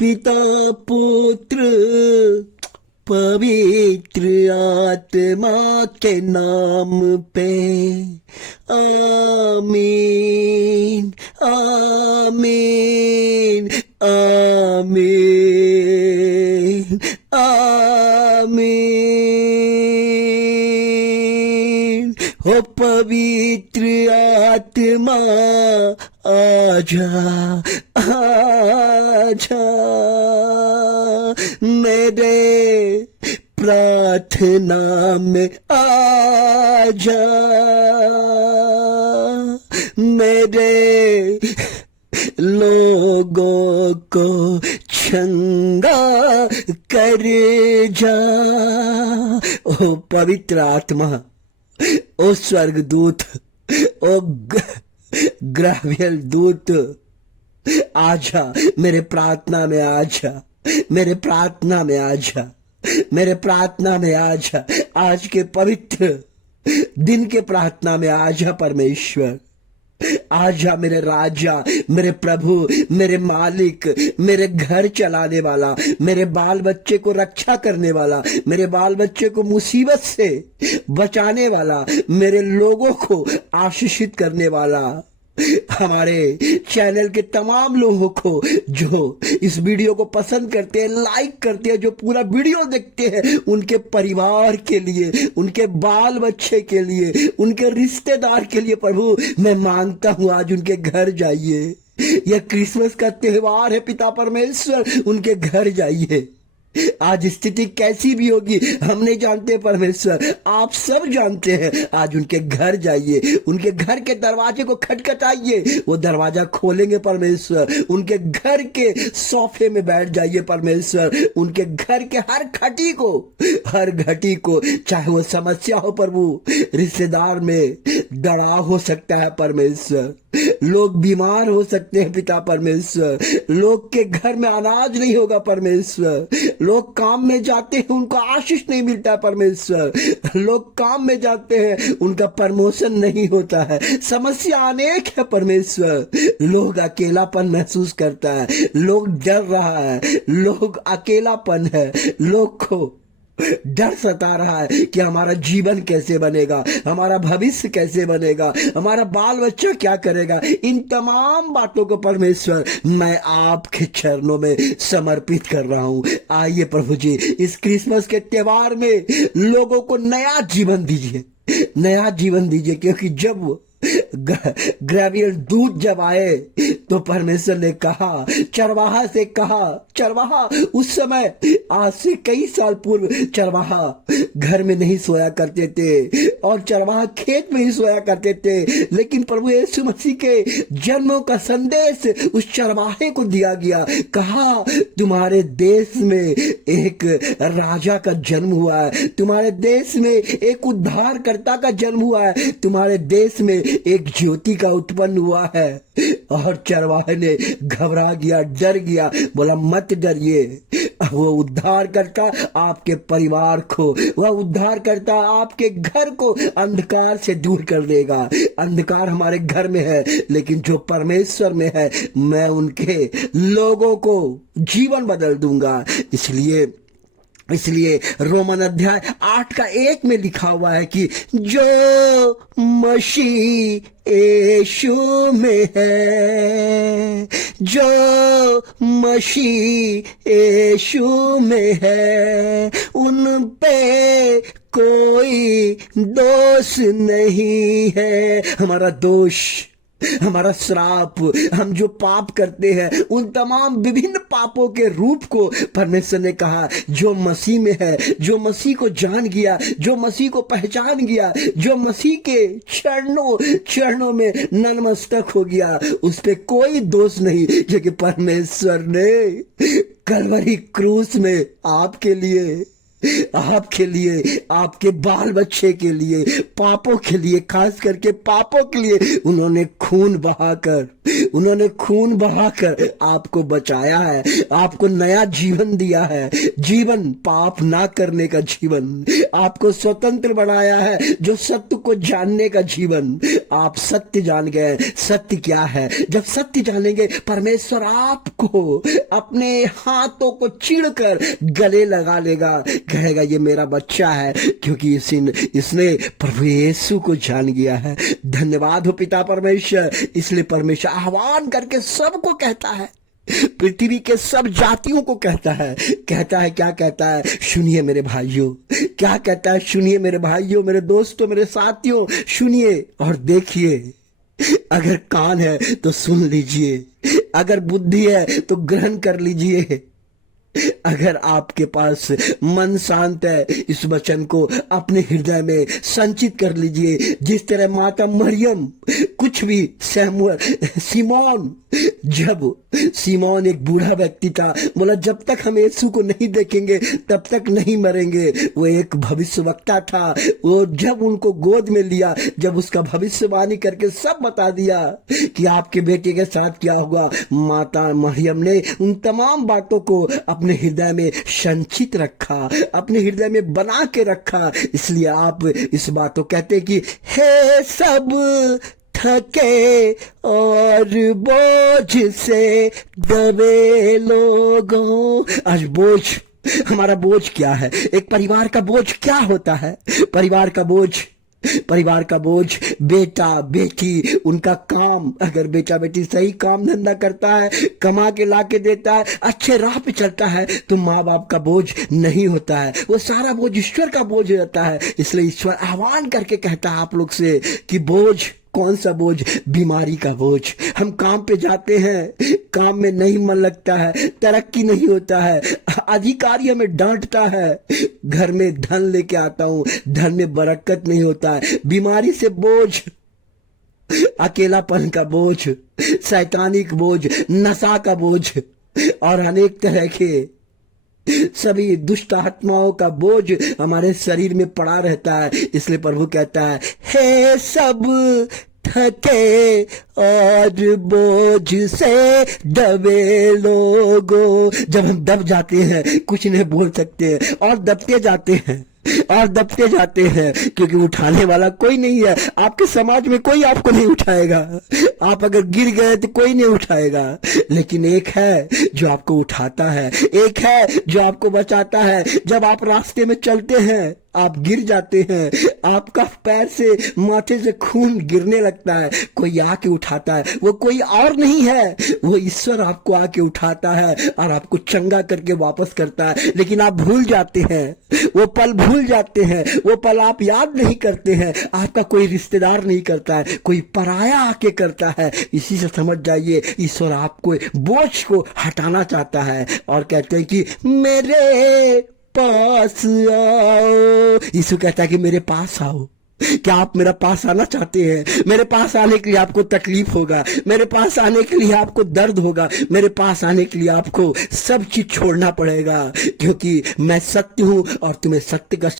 पिता पुत्र पवित्र आत्मा के नाम पे आमीन आमीन आमीन आमीन। हो पवित्र आत्मा आजा आजा मेरे प्रार्थना में आजा, मेरे लोगों को चंगा कर जा। ओ पवित्र आत्मा, ओ स्वर्गदूत, ओ ग्रावियल दूत, आजा मेरे प्रार्थना में आजा, मेरे प्रार्थना में आजा, मेरे प्रार्थना में आजा। आज के पवित्र दिन के प्रार्थना में आजा परमेश्वर, आजा मेरे राजा, मेरे प्रभु, मेरे मालिक, मेरे घर चलाने वाला, मेरे बाल बच्चे को रक्षा करने वाला, मेरे बाल बच्चे को मुसीबत से बचाने वाला, मेरे लोगों को आशीषित करने वाला। हमारे चैनल के तमाम लोगों को जो इस वीडियो को पसंद करते हैं, लाइक करते हैं, जो पूरा वीडियो देखते हैं, उनके परिवार के लिए, उनके बाल बच्चे के लिए, उनके रिश्तेदार के लिए प्रभु मैं मांगता हूं आज उनके घर जाइए। यह क्रिसमस का त्योहार है पिता परमेश्वर, उनके घर जाइए। आज स्थिति कैसी भी होगी हम नहीं जानते परमेश्वर, आप सब जानते हैं। आज उनके घर जाइए, उनके घर के दरवाजे को खटखटाइए, वो दरवाजा खोलेंगे परमेश्वर। उनके घर के सोफे में बैठ जाइए परमेश्वर, उनके घर के हर घटी को, चाहे वो समस्या हो प्रभु, रिश्तेदार में डराव हो सकता है परमेश्वर, लोग बीमार हो सकते हैं पिता परमेश्वर, लोग के घर में अनाज नहीं होगा परमेश्वर, लोग काम में जाते हैं उनको आशीष नहीं मिलता है परमेश्वर, लोग काम में जाते हैं उनका प्रमोशन नहीं होता है, समस्या अनेक है परमेश्वर, लोग अकेलापन महसूस करता है, लोग डर रहा है, लोग अकेलापन है, लोग को डर सता रहा है कि हमारा जीवन कैसे बनेगा, हमारा भविष्य कैसे बनेगा, हमारा बाल बच्चा क्या करेगा। इन तमाम बातों को परमेश्वर मैं आपके चरणों में समर्पित कर रहा हूं। आइए प्रभु जी, इस क्रिसमस के त्योहार में लोगों को नया जीवन दीजिए, नया जीवन दीजिए, क्योंकि जब ग्रेवियल दूत जब आए तो परमेश्वर ने कहा, चरवाहा से कहा, चरवाहा उस समय आज से कई साल पूर्व चरवाहा घर में नहीं सोया करते थे और चरवाहा खेत में ही सोया करते थे, लेकिन प्रभु यीशु मसीह के जन्मों का संदेश उस चरवाहे को दिया गया। कहा तुम्हारे देश में एक राजा का जन्म हुआ है, तुम्हारे देश में एक उद्धारकर्ता का जन्म हुआ है, तुम्हारे देश में एक ज्योति का उत्पन्न हुआ है। और चरवाहे ने घबरा गया, डर गया, बोला मत डरिए, वो उद्धार करता आपके परिवार को, वह उद्धार करता आपके घर को अंधकार से दूर कर देगा। अंधकार हमारे घर में है, लेकिन जो परमेश्वर में है मैं उनके लोगों को जीवन बदल दूंगा। इसलिए रोमन अध्याय 8:1 में लिखा हुआ है कि जो मसीह यीशु में है, जो मसीह यीशु में है, उन पे कोई दोष नहीं है। हमारा दोष, हमारा श्राप, हम जो पाप करते हैं उन तमाम विभिन्न पापों के रूप को परमेश्वर ने कहा जो मसीह में है, जो मसीह को जान गया, जो मसीह को पहचान गया, जो मसीह के चरणों में नतमस्तक हो गया, उस पे कोई दोष नहीं, क्योंकि परमेश्वर ने कलवरी क्रूस में आपके लिए आपके लिए, आपके बाल बच्चे के लिए, पापों के लिए, खास करके पापों के लिए उन्होंने खून बहाकर आपको बचाया है, आपको नया जीवन दिया है, जीवन पाप ना करने का जीवन, आपको स्वतंत्र बनाया है, जो सत्य को जानने का जीवन। आप सत्य जान गए। सत्य क्या है? जब सत्य जानेंगे, परमेश्वर आपको अपने हाथों को चीरकर गले लगा लेगा, कहेगा ये मेरा बच्चा है, क्योंकि इसने प्रभु यीशु को जान गया है। धन्यवाद हो पिता परमेश्वर। इसलिए परमेश्वर आह्वान करके सबको कहता है, पृथ्वी के सब जातियों को कहता है क्या कहता है? सुनिए मेरे भाइयों, क्या कहता है? सुनिए मेरे भाइयों, मेरे दोस्तों, मेरे साथियों, सुनिए और देखिए। अगर कान है तो सुन लीजिए, अगर बुद्धि है तो ग्रहण कर लीजिए, अगर आपके पास मन शांत है, इस वचन को अपने हृदय में संचित कर लीजिए। जिस तरह माता मरियम कुछ भी सीमोन एक बूढ़ा व्यक्ति था, बोला जब तक हम यीशु को नहीं देखेंगे तब तक नहीं मरेंगे। वो एक भविष्यवक्ता था। वो जब उनको गोद में लिया, जब उसका भविष्यवाणी करके सब बता दिया कि आपके बेटे के साथ क्या होगा, माता मरियम ने उन तमाम बातों को अपने हृदय में संचित रखा, अपने हृदय में बना के रखा। इसलिए आप इस बात को कहते हैं कि हे सब थके और बोझ से दबे लोगों। आज बोझ, हमारा बोझ क्या है? एक परिवार का बोझ क्या होता है? परिवार का बोझ बेटा बेटी, उनका काम। अगर बेटा बेटी सही काम धंधा करता है, कमा के ला के देता है, अच्छे राह पे चलता है, तो माँ बाप का बोझ नहीं होता है। वो सारा बोझ ईश्वर का बोझ रहता है। इसलिए ईश्वर आह्वान करके कहता है आप लोग से कि बोझ, कौन सा बोझ? बीमारी का बोझ। हम काम पे जाते हैं, काम में नहीं मन लगता है, तरक्की नहीं होता है, अधिकारी हमें डांटता है, घर में धन लेके आता हूं, धन में बरकत नहीं होता है। बीमारी से बोझ, अकेलापन का बोझ, शैतानिक बोझ, नशा का बोझ और अनेक तरह के सभी दुष्ट आत्माओं का बोझ हमारे शरीर में पड़ा रहता है। इसलिए प्रभु कहता है, हे सब थके और बोझ से दबे लोगों। जब हम दब जाते हैं, कुछ नहीं बोल सकते और दबते जाते हैं क्योंकि उठाने वाला कोई नहीं है। आपके समाज में कोई आपको नहीं उठाएगा। आप अगर गिर गए तो कोई नहीं उठाएगा, लेकिन एक है जो आपको उठाता है, एक है जो आपको बचाता है। जब आप रास्ते में चलते हैं, आप गिर जाते हैं, आपका पैर से, माथे से खून गिरने लगता है, कोई आके उठाता है। वो कोई और नहीं है, वो ईश्वर आपको आके उठाता है और आपको चंगा करके वापस करता है। लेकिन आप भूल जाते हैं, वो पल भूल जाते हैं, वो पल आप याद नहीं करते हैं। आपका कोई रिश्तेदार नहीं करता है, कोई पराया आके करता है। इसी से समझ जाइए, ईश्वर आपको बोझ को हटाना चाहता है और कहते हैं कि मेरे पास आओ। यीशु कहता है कि मेरे पास आओ। क्या आप मेरे पास आना चाहते हैं? मेरे पास आने के लिए आपको तकलीफ होगा, मेरे पास आने के लिए आपको दर्द होगा, मेरे पास आने के लिए आपको सब चीज छोड़ना पड़ेगा, क्योंकि मैं सत्य हूं और तुम्हें सत्य का